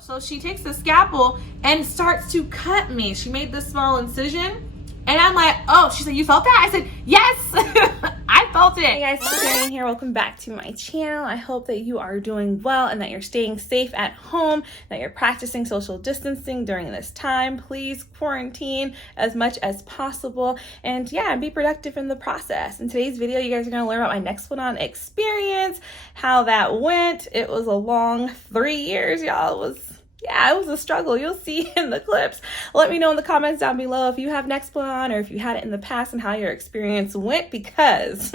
So she takes the scalpel and starts to cut me. She made this small incision and I'm like, oh, she said, you felt that? I said, yes, I felt it. Hey guys, it's Marian here. Welcome back to my channel. I hope that you are doing well and that you're staying safe at home, that you're practicing social distancing during this time. Please quarantine as much as possible and yeah, be productive in the process. In today's video, you guys are gonna learn about my Nexplanon experience, how that went. It was a long 3 years, y'all. It was a struggle. You'll see in the clips. Let me know in the comments down below if you have Nexplanon or if you had it in the past and how your experience went, because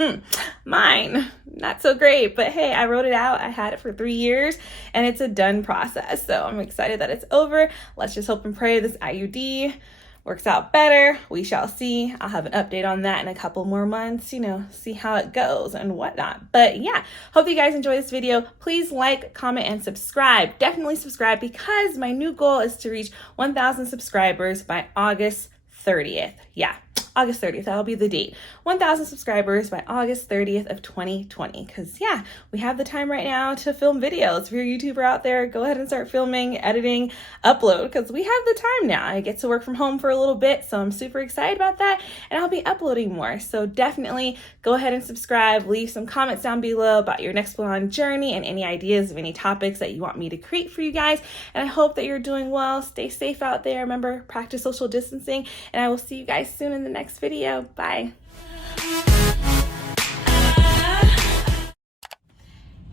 mine, not so great. But hey, I wrote it out. I had it for 3 years and it's a done process. So I'm excited that it's over. Let's just hope and pray this IUD works out better. We shall see. I'll have an update on that in a couple more months, see how it goes and whatnot. But yeah, hope you guys enjoy this video. Please like, comment, and subscribe. Definitely subscribe because my new goal is to reach 1,000 subscribers by August 30th. Yeah, August 30th, that'll be the date. 1,000 subscribers by August 30th of 2020. Because yeah, we have the time right now to film videos. If you're a YouTuber out there, go ahead and start filming, editing, upload, because we have the time now. I get to work from home for a little bit, so I'm super excited about that, and I'll be uploading more. So definitely go ahead and subscribe, leave some comments down below about your Nexplanon journey and any ideas of any topics that you want me to create for you guys. And I hope that you're doing well. Stay safe out there. Remember, practice social distancing, and I will see you guys soon in the next video. Bye.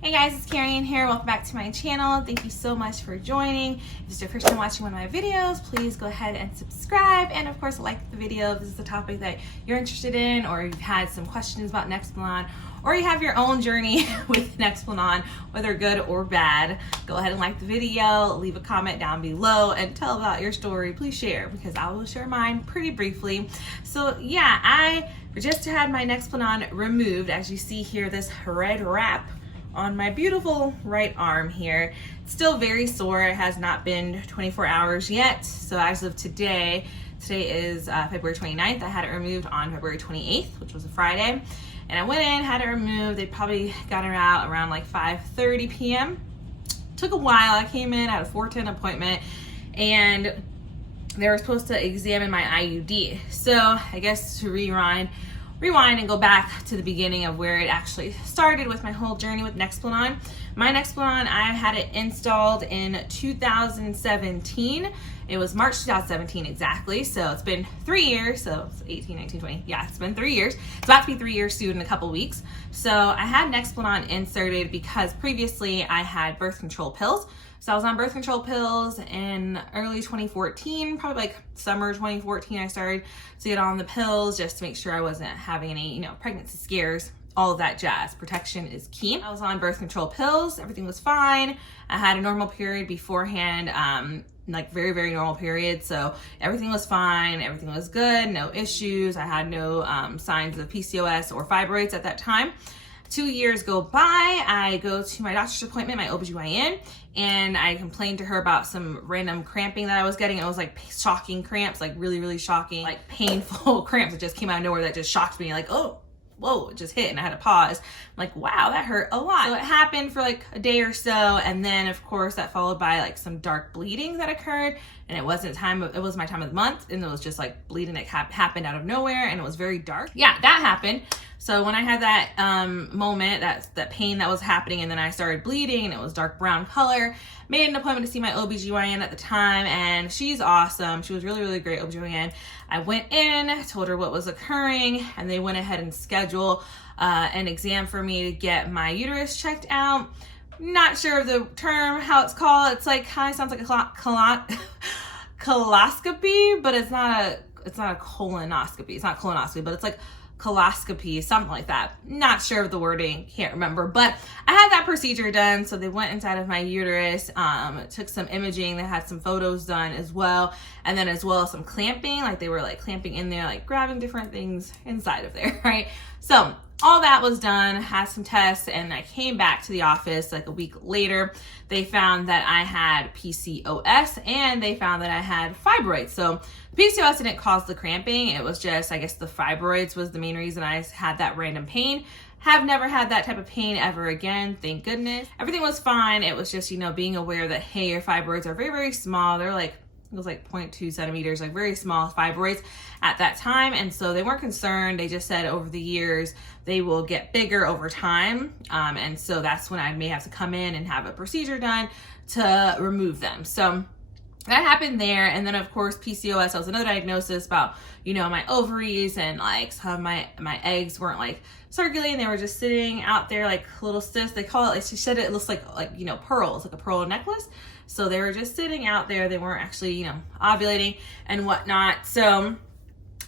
Hey guys, it's Marian here. Welcome back to my channel. Thank you so much for joining. If it's your first time watching one of my videos, please go ahead and subscribe. And of course, like the video if this is a topic that you're interested in, or you've had some questions about Nexplanon, or you have your own journey with Nexplanon, whether good or bad. Go ahead and like the video, leave a comment down below, and tell about your story. Please share, because I will share mine pretty briefly. So yeah, I just had my Nexplanon removed. As you see here, this red wrap on my beautiful right arm here. It's still very sore. It has not been 24 hours yet. So as of today is February 29th. I had it removed on February 28th, which was a Friday. And I went in, had it removed. They probably got it out around like 5:30 p.m. Took a while. I came in, I had a 4:10 appointment, and they were supposed to examine my IUD. So I guess to rewind and go back to the beginning of where it actually started with my whole journey with Nexplanon. My Nexplanon, I had it installed in 2017. It was March 2017 exactly. So it's been 3 years. So it's 18, 19, 20. Yeah, it's been 3 years. It's about to be 3 years soon in a couple weeks. So I had Nexplanon inserted because previously I had birth control pills. So I was on birth control pills in early 2014, probably like summer 2014, I started to get on the pills just to make sure I wasn't having any, pregnancy scares, all of that jazz. Protection is key. I was on birth control pills. Everything was fine. I had a normal period beforehand, like very, very normal period. So everything was fine. Everything was good. No issues. I had no signs of PCOS or fibroids at that time. 2 years go by, I go to my doctor's appointment, my OBGYN, and I complained to her about some random cramping that I was getting. It was like shocking cramps, like really, really shocking, like painful cramps that just came out of nowhere that just shocked me, like, oh, whoa, it just hit, and I had to pause. I'm like, wow, that hurt a lot. So it happened for like a day or so, and then of course that followed by like some dark bleeding that occurred, and it wasn't it was my time of the month, and it was just like bleeding that happened out of nowhere, and it was very dark. Yeah, that happened. So when I had that moment, that pain that was happening, and then I started bleeding and it was dark brown color, made an appointment to see my OBGYN at the time, and she's awesome. She was really, really great OBGYN. I went in, told her what was occurring, and they went ahead and scheduled an exam for me to get my uterus checked out. Not sure of the term, how it's called. It's like, kind of sounds like a coloscopy, but it's not a colonoscopy. It's not colonoscopy, but it's like coloscopy, something like that. Not sure of the wording, can't remember, but I had that procedure done. So they went inside of my uterus, took some imaging, they had some photos done as well, and then as well as some clamping, like they were like clamping in there, like grabbing different things inside of there, right? So all that was done, had some tests, and I came back to the office like a week later. They found that I had PCOS, and they found that I had fibroids. So PCOS didn't cause the cramping. It was just, I guess the fibroids was the main reason I had that random pain. Have never had that type of pain ever again, thank goodness. Everything was fine. It was just, you know, being aware that, hey, your fibroids are very, very small. They're like, it was like 0.2 centimeters, like very small fibroids at that time. And so they weren't concerned. They just said over the years, they will get bigger over time. And so that's when I may have to come in and have a procedure done to remove them. So that happened there. And then of course, PCOS, that was another diagnosis about, you know, my ovaries, and like some of my eggs weren't like circulating. They were just sitting out there like little cysts. They call it, like she said, it looks like, you know, pearls, like a pearl necklace. So they were just sitting out there. They weren't actually, you know, ovulating and whatnot. So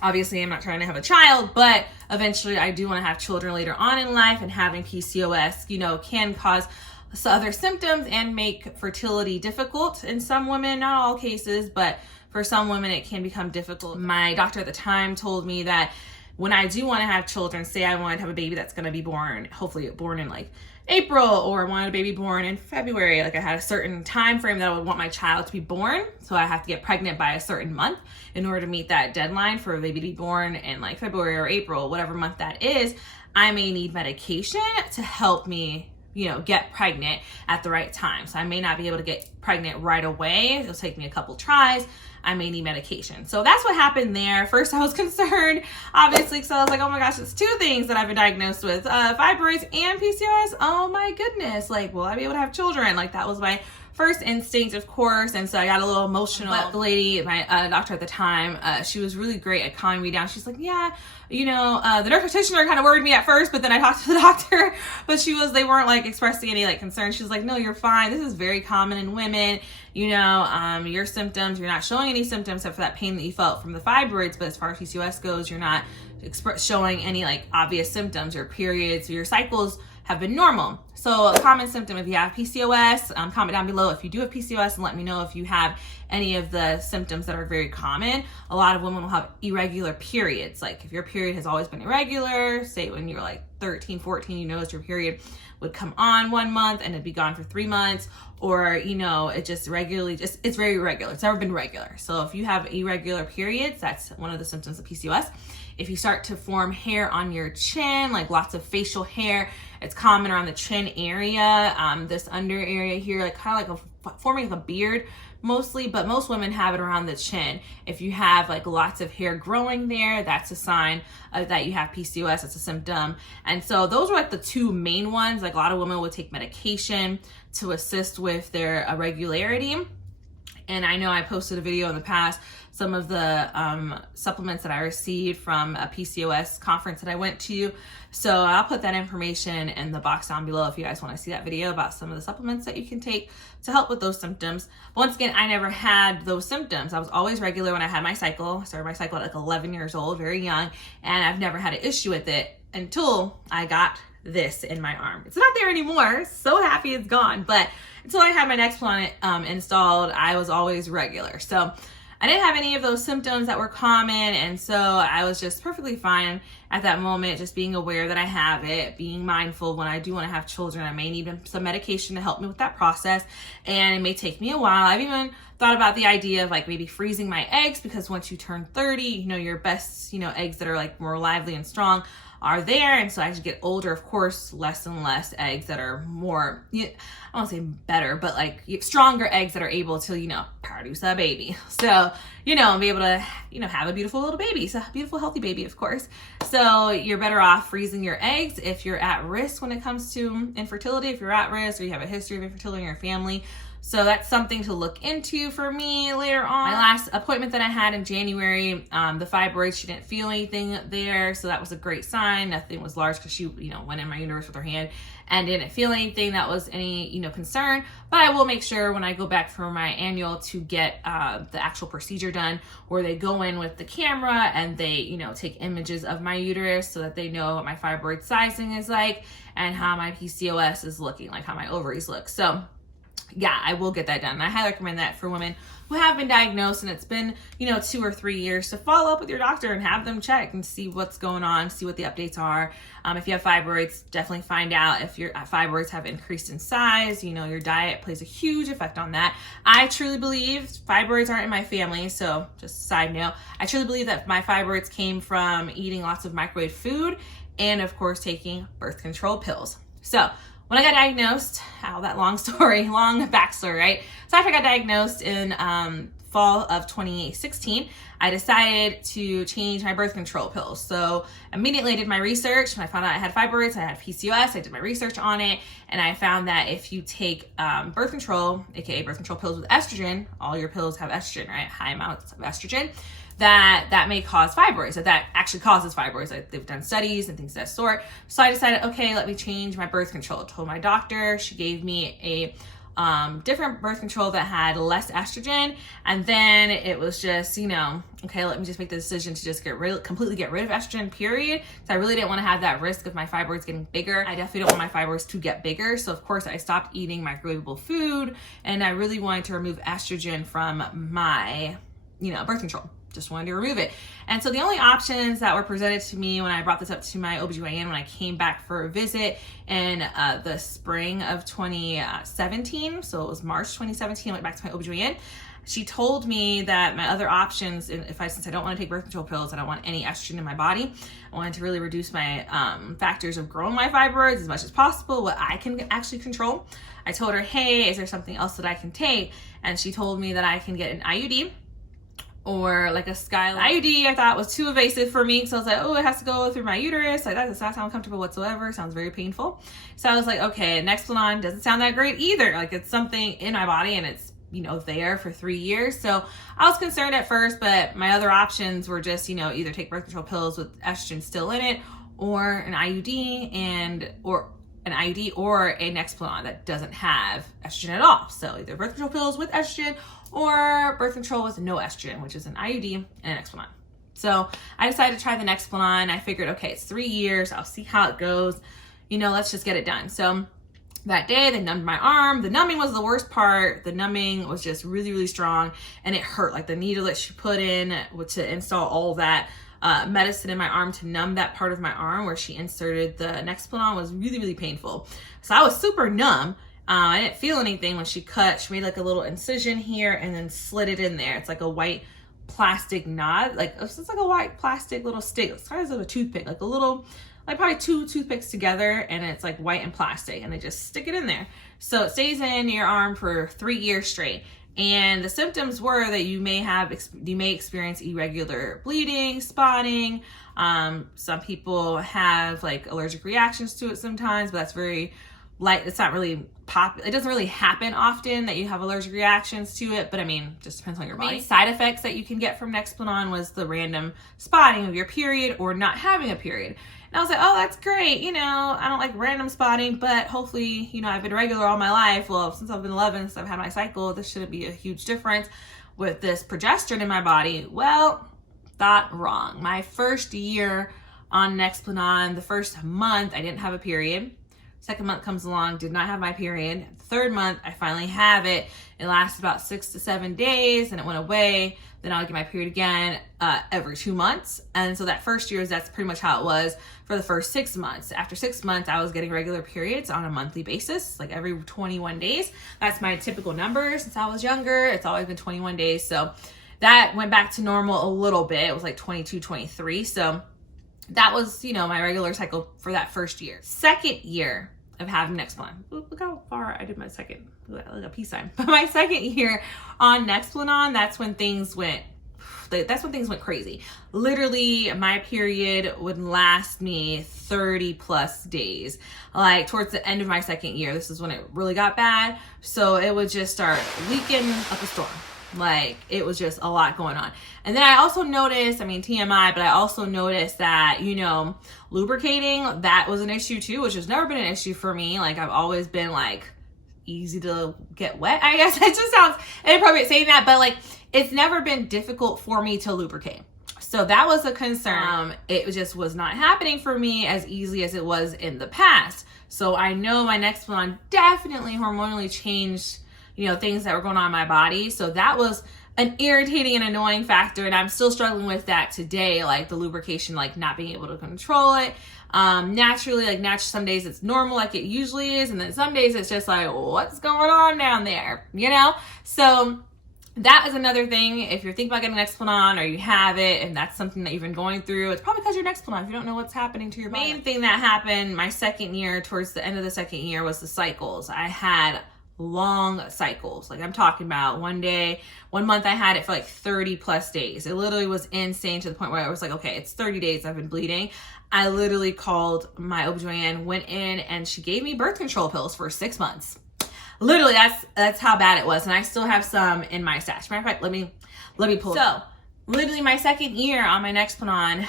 obviously I'm not trying to have a child, but eventually I do want to have children later on in life, and having PCOS, you know, can cause other symptoms and make fertility difficult in some women, not all cases, but for some women it can become difficult. My doctor at the time told me that when I do want to have children, say I want to have a baby that's going to be born, hopefully born in like April, or I wanted a baby born in February, like I had a certain time frame that I would want my child to be born. So I have to get pregnant by a certain month in order to meet that deadline for a baby to be born in like February or April, whatever month that is. I may need medication to help me, you know, get pregnant at the right time. So I may not be able to get pregnant right away. It'll take me a couple tries. I may need medication. So that's what happened there. First, I was concerned, obviously, because I was like, oh my gosh, it's 2 things that I've been diagnosed with, fibroids and PCOS. Oh my goodness. Like, will I be able to have children? Like, that was my first instinct, of course. And so I got a little emotional. But the lady, my doctor at the time, she was really great at calming me down. She's like, yeah, you know, the nurse practitioner kind of worried me at first, but then I talked to the doctor, but they weren't like expressing any like concern. She was like, no, you're fine. This is very common in women. You know, your symptoms, you're not showing any symptoms except for that pain that you felt from the fibroids. But as far as PCOS goes, you're not showing any like obvious symptoms. Your periods, your cycles have been normal. So a common symptom, if you have PCOS, comment down below if you do have PCOS, and let me know if you have any of the symptoms that are very common. A lot of women will have irregular periods. Like if your period has always been irregular, say when you're like 13, 14, you notice your period would come on 1 month and it'd be gone for 3 months, or, you know, it just regularly, it's very irregular. It's never been regular. So if you have irregular periods, that's one of the symptoms of PCOS. If you start to form hair on your chin, like lots of facial hair, it's common around the chin area, this under area here, like kind of like forming like a beard mostly, but most women have it around the chin. If you have like lots of hair growing there, that's a sign that you have PCOS. It's a symptom. And so those are like the 2 main ones. Like a lot of women would take medication to assist with their irregularity. And I know I posted a video in the past, some of the supplements that I received from a PCOS conference that I went to. So I'll put that information in the box down below if you guys want to see that video about some of the supplements that you can take to help with those symptoms. But once again, I never had those symptoms. I was always regular when I had my cycle. I started my cycle at like 11 years old, very young, and I've never had an issue with it until I got this in my arm. It's not there anymore. So happy it's gone. But until I had my Nexplanon installed, I was always regular. So I didn't have any of those symptoms that were common, and so I was just perfectly fine at that moment, just being aware that I have it, being mindful when I do want to have children. I may need some medication to help me with that process, and it may take me a while. I've even thought about the idea of like maybe freezing my eggs, because once you turn 30, you know, your best, you know, eggs that are like more lively and strong are there. And so as you get older, of course, less and less eggs that are more, I don't want to say better, but like stronger eggs that are able to, you know, produce a baby. So, you know, be able to, you know, have a beautiful little baby. So a beautiful, healthy baby, of course. So you're better off freezing your eggs if you're at risk when it comes to infertility, if you're at risk or you have a history of infertility in your family. So that's something to look into for me later on. My last appointment that I had in January, the fibroids, she didn't feel anything there. So that was a great sign. Nothing was large because she, you know, went in my uterus with her hand and didn't feel anything that was any, you know, concern. But I will make sure when I go back for my annual to get the actual procedure done, where they go in with the camera and they, you know, take images of my uterus so that they know what my fibroid sizing is like and how my PCOS is looking, like how my ovaries look. So yeah, I will get that done. And I highly recommend that for women who have been diagnosed and it's been, you know, 2 or 3 years, to follow up with your doctor and have them check and see what's going on, see what the updates are. If you have fibroids, definitely find out if your fibroids have increased in size. You know, your diet plays a huge effect on that. I truly believe fibroids aren't in my family. So just a side note, I truly believe that my fibroids came from eating lots of microwave food and of course taking birth control pills. So when I got diagnosed, that long story, long backstory, right? So after I got diagnosed in fall of 2016, I decided to change my birth control pills. So immediately I did my research. When I found out I had fibroids, I had PCOS, I did my research on it, and I found that if you take birth control, aka birth control pills with estrogen, all your pills have estrogen, right? High amounts of estrogen, that may cause fibroids, that actually causes fibroids. Like, they've done studies and things of that sort. So I decided, okay, let me change my birth control. I told my doctor, she gave me a different birth control that had less estrogen. And then it was just, okay, let me just make the decision to just completely get rid of estrogen, period. Because I really didn't want to have that risk of my fibroids getting bigger. I definitely don't want my fibroids to get bigger. So of course I stopped eating microwavable food, and I really wanted to remove estrogen from my, birth control. Just wanted to remove it. And so the only options that were presented to me when I brought this up to my OBGYN when I came back for a visit in the spring of 2017, so it was March 2017, I went back to my OBGYN. She told me that my other options, since I don't want to take birth control pills, I don't want any estrogen in my body, I wanted to really reduce my factors of growing my fibroids as much as possible, what I can actually control. I told her, hey, is there something else that I can take? And she told me that I can get an IUD, or like a Skyline. IUD I thought was too invasive for me, so I was like, oh, it has to go through my uterus. Like, that does not sound comfortable whatsoever. Sounds very painful. So I was like, okay, Nexplanon doesn't sound that great either. Like, it's something in my body and it's, there for 3 years. So I was concerned at first, but my other options were just, either take birth control pills with estrogen still in it, or an IUD or a Nexplanon that doesn't have estrogen at all. So either birth control pills with estrogen or birth control with no estrogen, which is an IUD and an Nexplanon. So I decided to try the Nexplanon. I figured, okay, it's 3 years. I'll see how it goes. Let's just get it done. So that day they numbed my arm. The numbing was the worst part. The numbing was just really, really strong, and it hurt. Like, the needle that she put in to install all that medicine in my arm to numb that part of my arm where she inserted the Nexplanon was really, really painful. So I was super numb. I didn't feel anything when she made like a little incision here and then slid it in there. It's like a white plastic knot, it's like a white plastic little stick, the size of a toothpick, like a little, like probably 2 toothpicks together, and it's like white and plastic, and they just stick it in there. So it stays in your arm for 3 years straight. And the symptoms were that you may experience irregular bleeding, spotting. Some people have like allergic reactions to it sometimes, but that's very light. It's not really it doesn't really happen often that you have allergic reactions to it, but I mean, just depends on your body. Side effects that you can get from Nexplanon was the random spotting of your period or not having a period. And I was like, oh, that's great. I don't like random spotting, but hopefully, I've been regular all my life. Well, since I've been 11, since I've had my cycle, this shouldn't be a huge difference with this progesterone in my body. Well, thought wrong. My first year on Nexplanon, the first month, I didn't have a period. Second month comes along, did not have my period. Third month, I finally have it. It lasted about 6 to 7 days, and it went away. Then I would get my period again every 2 months. And so that first year, that's pretty much how it was for the first 6 months. After 6 months, I was getting regular periods on a monthly basis, like every 21 days. That's my typical number since I was younger. It's always been 21 days. So that went back to normal a little bit. It was like 22, 23. So that was, my regular cycle for that first year. Second year of having Nexplanon. Look how far I did my second, like a peace sign. But my second year on Nexplanon, that's when things went crazy. Literally, my period would last me 30 plus days. Like, towards the end of my second year, this is when it really got bad. So it would just start leaking up a storm. Like, it was just a lot going on. And then I also noticed, TMI, but I also noticed that, lubricating, that was an issue too, which has never been an issue for me. Like, I've always been like easy to get wet, I guess. It just sounds inappropriate saying that, but like, it's never been difficult for me to lubricate. So that was a concern. It just was not happening for me as easily as it was in the past. So I know my Nexplanon definitely hormonally changed things that were going on in my body. So that was an irritating and annoying factor. And I'm still struggling with that today. Like, the lubrication, like not being able to control it. Naturally, some days it's normal like it usually is. And then some days it's just like, what's going on down there? So that is another thing. If you're thinking about getting Nexplanon or you have it and that's something that you've been going through, it's probably because you're Nexplanon. If you don't know what's happening to your body. Main thing that happened my second year, towards the end of the second year, was the cycles. I had long cycles. Like I'm talking about one month I had it for like 30 plus days. It literally was insane, to the point where I was like, okay, it's 30 days I've been bleeding. I literally called my OBGYN, went in, and she gave me birth control pills for 6 months. Literally, that's how bad it was. And I still have some in my stash. Matter of fact, let me pull it. So literally my second year on my Nexplanon,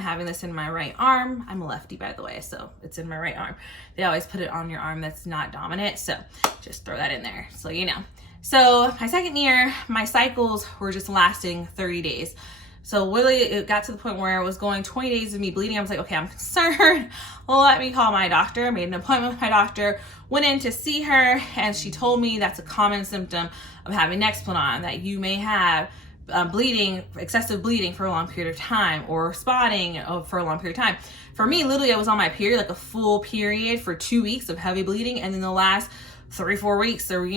having this in my right arm. I'm a lefty, by the way, so it's in my right arm. They always put it on your arm that's not dominant, so just throw that in there so you know. So my second year, my cycles were just lasting 30 days. So really, it got to the point where I was going 20 days of me bleeding. I was like, okay, I'm concerned. Well, let me call my doctor. I made an appointment with my doctor, went in to see her, and she told me that's a common symptom of having Nexplanon, that you may have bleeding, excessive bleeding for a long period of time, or spotting for a long period of time. For me, literally, I was on my period, like a full period for 2 weeks of heavy bleeding, and then the last 3-4 weeks, or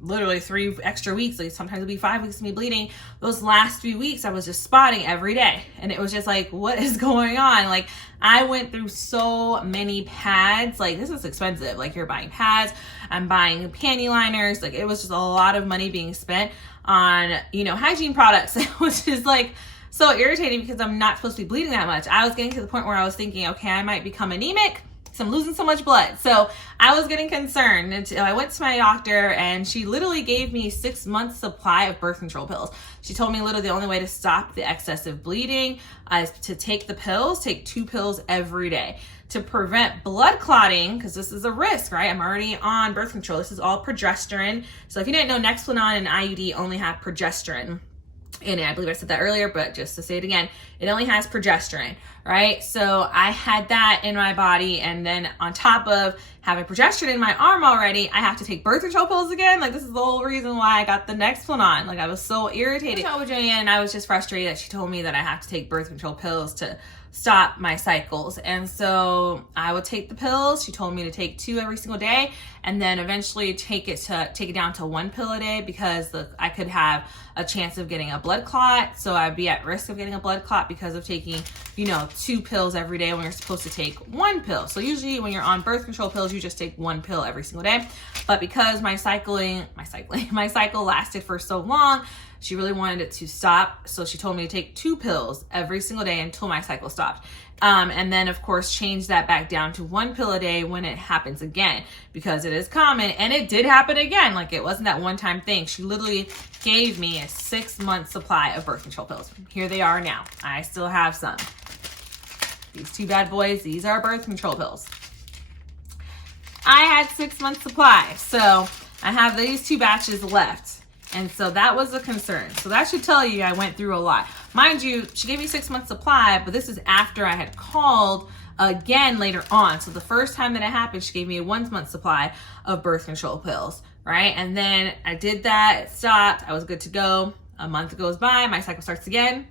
literally 3 extra weeks, like sometimes it'll be 5 weeks of me bleeding. Those last 3 weeks I was just spotting every day, and it was just like, what is going on? Like, I went through so many pads. Like, this is expensive. Like, you're buying pads, I'm buying panty liners. Like, it was just a lot of money being spent on hygiene products, which is like so irritating, because I'm not supposed to be bleeding that much. I was getting to the point where I was thinking, okay, I might become anemic. I'm losing so much blood. So I was getting concerned until I went to my doctor, and she literally gave me 6 months supply of birth control pills. She told me literally the only way to stop the excessive bleeding is to take the pills, take 2 pills every day to prevent blood clotting, because this is a risk, right? I'm already on birth control. This is all progesterone. So if you didn't know, Nexplanon and IUD only have progesterone in it. I believe I said that earlier, but just to say it again, it only has progesterone, right? So I had that in my body, and then on top of having progesterone in my arm already, I have to take birth control pills again. Like, this is the whole reason why I got the Nexplanon. Like, I was so irritated. And I was just frustrated that she told me that I have to take birth control pills to stop my cycles. And so I would take the pills. She told me to take 2 every single day, and then eventually take it down to 1 pill a day, because I could have a chance of getting a blood clot. So I'd be at risk of getting a blood clot because of taking 2 pills every day when you're supposed to take 1 pill. So usually when you're on birth control pills, you just take 1 pill every single day. But because my cycle lasted for so long, she really wanted it to stop. So she told me to take 2 pills every single day until my cycle stopped. And then of course change that back down to 1 pill a day when it happens again, because it is common. And it did happen again. Like, it wasn't that one-time thing. She literally gave me a 6-month supply of birth control pills. Here they are now. I still have some. These 2 bad boys, these are birth control pills. I had 6 months supply. So I have these 2 batches left. And so that was a concern. So that should tell you I went through a lot. Mind you, she gave me 6 months supply, but this is after I had called again later on. So the first time that it happened, she gave me a 1 month supply of birth control pills, right? And then I did that, it stopped, I was good to go. A month goes by, my cycle starts again.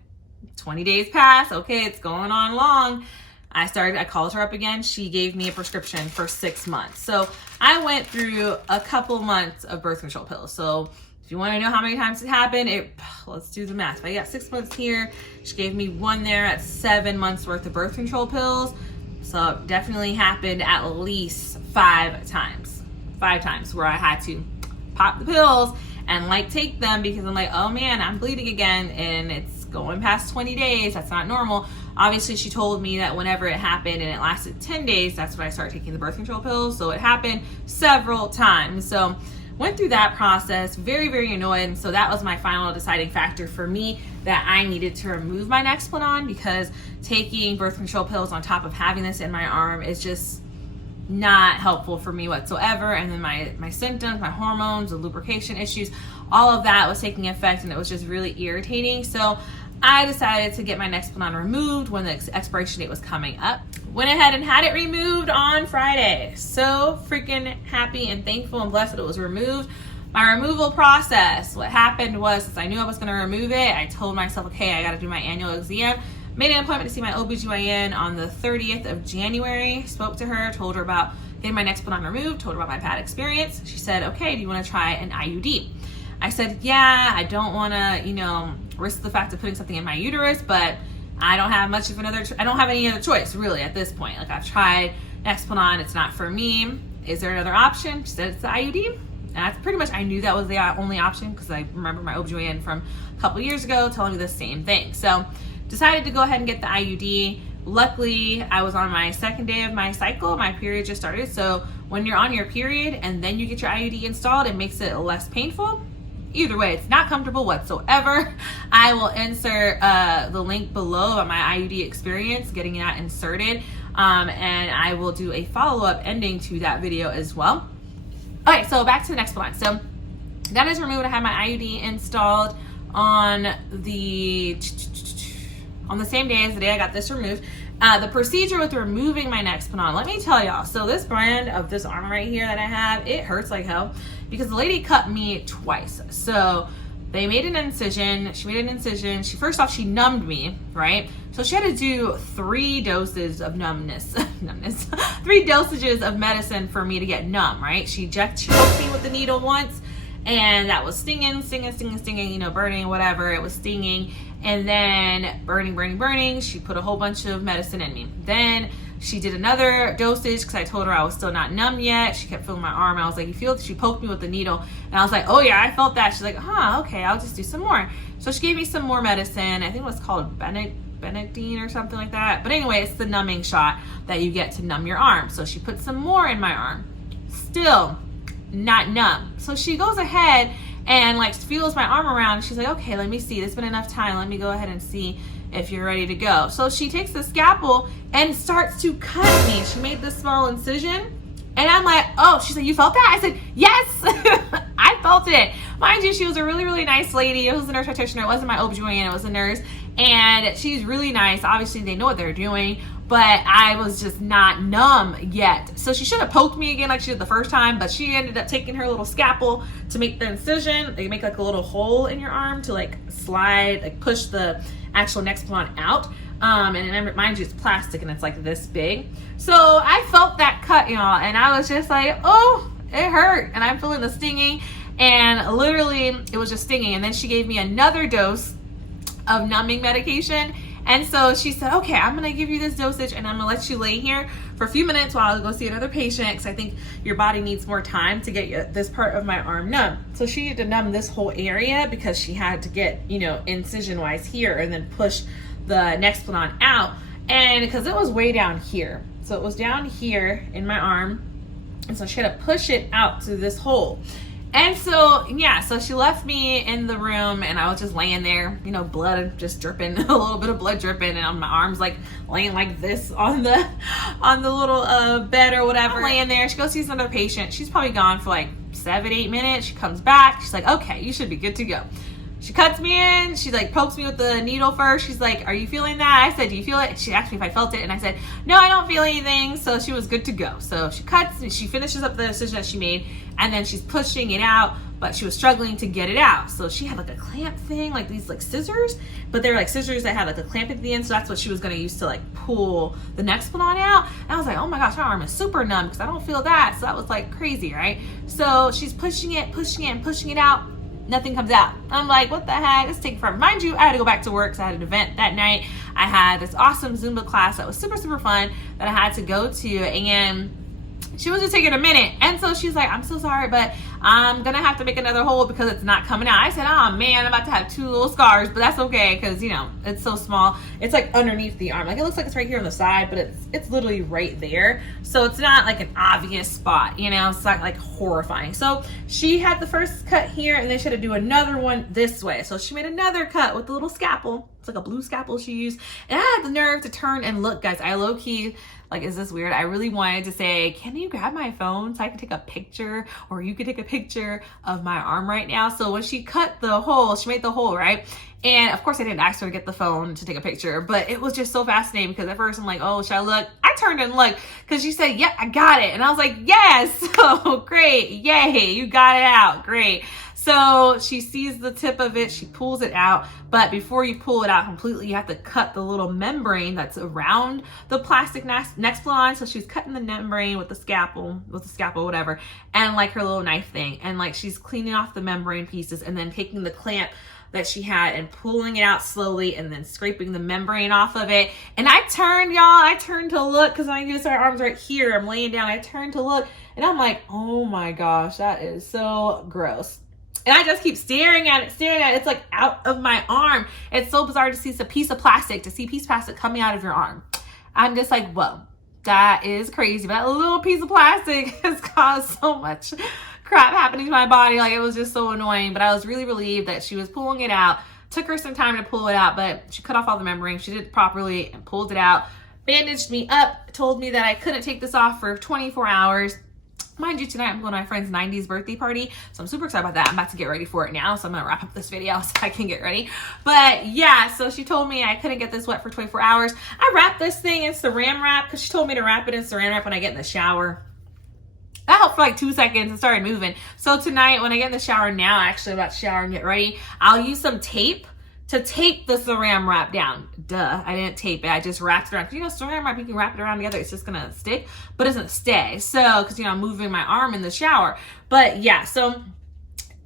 20 days pass, okay, it's going on long. I called her up again. She gave me a prescription for 6 months. So I went through a couple months of birth control pills. So if you want to know how many times it happened, let's do the math. If I got 6 months here, she gave me 1 there at 7 months worth of birth control pills. So it definitely happened at least 5 times. 5 times where I had to pop the pills and take them, because I'm like, oh man, I'm bleeding again, and it's going past 20 days. That's not normal. Obviously, she told me that whenever it happened and it lasted 10 days, that's when I started taking the birth control pills. So it happened several times. So went through that process, very, very annoyed. And so that was my final deciding factor for me, that I needed to remove my Nexplanon, because taking birth control pills on top of having this in my arm is just not helpful for me whatsoever. And then my symptoms, my hormones, the lubrication issues, all of that was taking effect, and it was just really irritating. So I decided to get my Nexplanon removed when the expiration date was coming up. Went ahead and had it removed on Friday. So freaking happy and thankful and blessed that it was removed. My removal process, what happened was, since I knew I was going to remove it, I told myself, okay, I got to do my annual exam. Made an appointment to see my OBGYN on the 30th of January. Spoke to her, told her about getting my Nexplanon removed, told her about my bad experience. She said, okay, do you want to try an IUD? I said, yeah, I don't want to, you know, risk the fact of putting something in my uterus, but I don't have much of I don't have any other choice really at this point. Like, I've tried Nexplanon, it's not for me. Is there another option? She said it's the IUD. And that's pretty much, I knew that was the only option because I remember my OBGYN from a couple years ago telling me the same thing. So decided to go ahead and get the IUD. Luckily, I was on my second day of my cycle. My period just started. So when you're on your period and then you get your IUD installed, it makes it less painful. Either way, it's not comfortable whatsoever. I will insert the link below of my IUD experience, getting that inserted. And I will do a follow-up ending to that video as well. Okay, so back to the Nexplanon. So that is removed. I had my IUD installed on the same day as the day I got this removed. The procedure with removing my Nexplanon, let me tell y'all. So this brand of this arm right here that I have, it hurts like hell because the lady cut me twice. So they made an incision. She made an incision. First off, she numbed me, right? So she had to do 3 doses of numbness, 3 dosages of medicine for me to get numb, right? She poked me with the needle once, and that was stinging, you know, burning, whatever. It was stinging, and then burning. She put a whole bunch of medicine in me. Then she did another dosage because I told her I was still not numb yet. She kept feeling my arm. I was like, you feel it? She poked me with the needle, and I was like, oh yeah, I felt that. She's like, huh, okay, I'll just do some more. So she gave me some more medicine. I think it was called Benedine or something like that. But anyway, it's the numbing shot that you get to numb your arm. So she put some more in my arm. Still not numb. So she goes ahead and like feels my arm around. She's like, okay, let me see. There's been enough time. Let me go ahead and see if you're ready to go. So she takes the scalpel and starts to cut me. She made this small incision. And I'm like, oh, she said, you felt that? I said, yes, I felt it. Mind you, she was a really, really nice lady. It was a nurse practitioner. It wasn't my OBGYN, it was a nurse. And she's really nice. Obviously, they know what they're doing, but I was just not numb yet. So she should have poked me again like she did the first time, but she ended up taking her little scalpel to make the incision. They make like a little hole in your arm to like slide, like push the actual Nexplanon out. And mind you, it's plastic and it's like this big. So I felt that cut, y'all, and I was just like, oh, it hurt. And I'm feeling the stinging, and literally it was just stinging. And then she gave me another dose of numbing medication. And so she said, okay, I'm gonna give you this dosage and I'm gonna let you lay here for a few minutes while I go see another patient, because I think your body needs more time to get this part of my arm numb. So she needed to numb this whole area because she had to get, you know, incision wise here and then push the Nexplanon out. And because it was way down here. So it was down here in my arm. And so she had to push it out to this hole. And so, yeah, so she left me in the room and I was just laying there, you know, blood just dripping, a little bit of blood dripping, and my arms like laying like this on the little bed or whatever. I'm laying there. She goes see another patient. She's probably gone for like 7-8 minutes. She comes back. She's like, okay, you should be good to go. She cuts me in. She like pokes me with the needle first. She's like, are you feeling that? I said, do you feel it? She asked me if I felt it, and I said, no, I don't feel anything. So she was good to go. So she cuts and she finishes up the incision that she made, and then she's pushing it out, but she was struggling to get it out. So she had like a clamp thing, like these like scissors, but they're like scissors that had like a clamp at the end. So that's what she was gonna use to like pull the Nexplanon out. And I was like, oh my gosh, my arm is super numb because I don't feel that. So that was like crazy, right? So she's pushing it and pushing it out. Nothing comes out. I'm like, what the heck? It's taking forever. Mind you, I had to go back to work because I had an event that night. I had this awesome Zumba class that was super, super fun that I had to go to, and she was just taking a minute. And so she's like, I'm so sorry, but I'm gonna have to make another hole because it's not coming out. I said, oh man, I'm about to have 2 little scars, but that's okay because, you know, it's so small. It's like underneath the arm. Like it looks like it's right here on the side, but it's literally right there. So it's not like an obvious spot, you know, it's not like horrifying. So she had the first cut here, and then she had to do another one this way. So she made another cut with the little scalpel. It's like a blue scalpel she used. And I had the nerve to turn and look, guys. I low-key, like, is this weird? I really wanted to say, can you grab my phone so I can take a picture, or you could take a picture of my arm right now? So when she cut the hole, she made the hole, right? And of course I didn't ask her to get the phone to take a picture, but it was just so fascinating because at first I'm like, oh, should I look? I turned and looked because she said, yeah, I got it. And I was like, yes, so great, yay, you got it out, great. So she sees the tip of it, she pulls it out, but before you pull it out completely, you have to cut the little membrane that's around the plastic Nexplanon. So she's cutting the membrane with the scalpel, whatever, and like her little knife thing. And like she's cleaning off the membrane pieces and then taking the clamp that she had and pulling it out slowly and then scraping the membrane off of it. And I turned to look, because I do, so my arm's right here, I'm laying down, I turned to look and I'm like, oh my gosh, that is so gross. And I just keep staring at it. It's like out of my arm. It's so bizarre to see a piece of plastic coming out of your arm. I'm just like, whoa, that is crazy. But that little piece of plastic has caused so much crap happening to my body. Like, it was just so annoying. But I was really relieved that she was pulling it out. Took her some time to pull it out, but she cut off all the membrane. She did it properly and pulled it out. Bandaged me up, told me that I couldn't take this off for 24 hours. Mind you, tonight I'm going to my friend's 90s birthday party, so I'm super excited about that. I'm about to get ready for it now, so I'm going to wrap up this video so I can get ready. But yeah, so she told me I couldn't get this wet for 24 hours. I wrapped this thing in saran wrap because she told me to wrap it in saran wrap when I get in the shower. That helped for like 2 seconds and started moving. So tonight when I get in the shower now, actually I'm about to shower and get ready, I'll use some tape to tape the saran wrap down. Duh, I didn't tape it. I just wrapped it around. Cause you know, saran wrap, you can wrap it around together. It's just gonna stick, but it doesn't stay. So, cause you know, I'm moving my arm in the shower. But yeah, so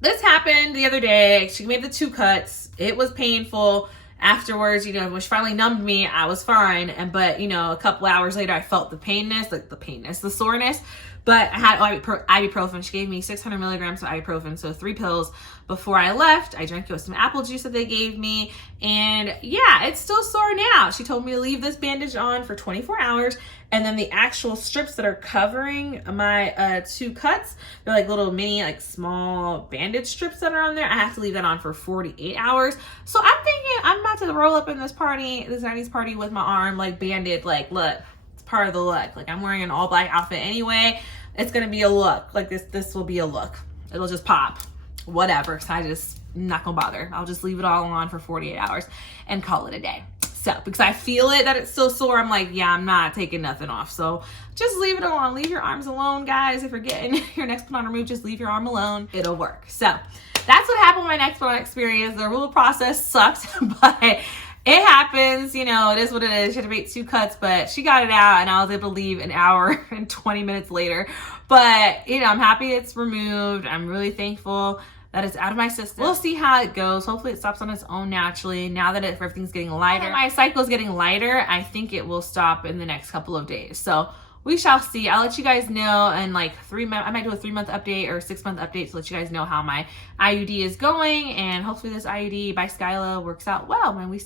this happened the other day. She made the 2 cuts. It was painful. Afterwards, you know, when she finally numbed me, I was fine. But you know, a couple hours later, I felt the soreness. But I had ibuprofen. She gave me 600 milligrams of ibuprofen, so 3 pills before I left. I drank it with some apple juice that they gave me. And yeah, it's still sore now. She told me to leave this bandage on for 24 hours. And then the actual strips that are covering my 2 cuts, they're like little mini, like small bandage strips that are on there. I have to leave that on for 48 hours. So I'm thinking I'm about to roll up in this 90s party with my arm like banded, like look. Part of the look. Like, I'm wearing an all black outfit anyway. It's gonna be a look. Like this will be a look. It'll just pop. Whatever. So I'm not gonna bother. I'll just leave it all on for 48 hours and call it a day. So, because I feel it that it's still sore, I'm like, yeah, I'm not taking nothing off. So just leave it alone. Leave your arms alone, guys. If you're getting your Nexplanon removed, just leave your arm alone. It'll work. So that's what happened with my Nexplanon experience. The removal process sucked, but it happens, you know, it is what it is. She had to make 2 cuts, but she got it out and I was able to leave an hour and 20 minutes later. But, you know, I'm happy it's removed. I'm really thankful that it's out of my system. We'll see how it goes. Hopefully it stops on its own naturally. Now that everything's getting lighter, my cycle is getting lighter, I think it will stop in the next couple of days. So we shall see. I'll let you guys know in like 3 months. I might do a 3-month update or 6-month update to let you guys know how my IUD is going. And hopefully this IUD by Skyla works out well. And we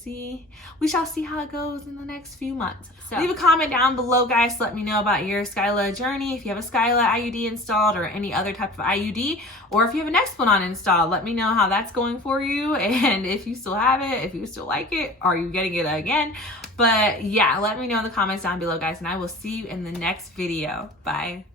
shall see how it goes in the next few months. So leave a comment down below, guys, to let me know about your Skyla journey. If you have a Skyla IUD installed or any other type of IUD, or if you have a Nexplanon installed, let me know how that's going for you. And if you still have it, if you still like it, are you getting it again? But yeah, let me know in the comments down below, guys, and I will see you in the next video. Bye.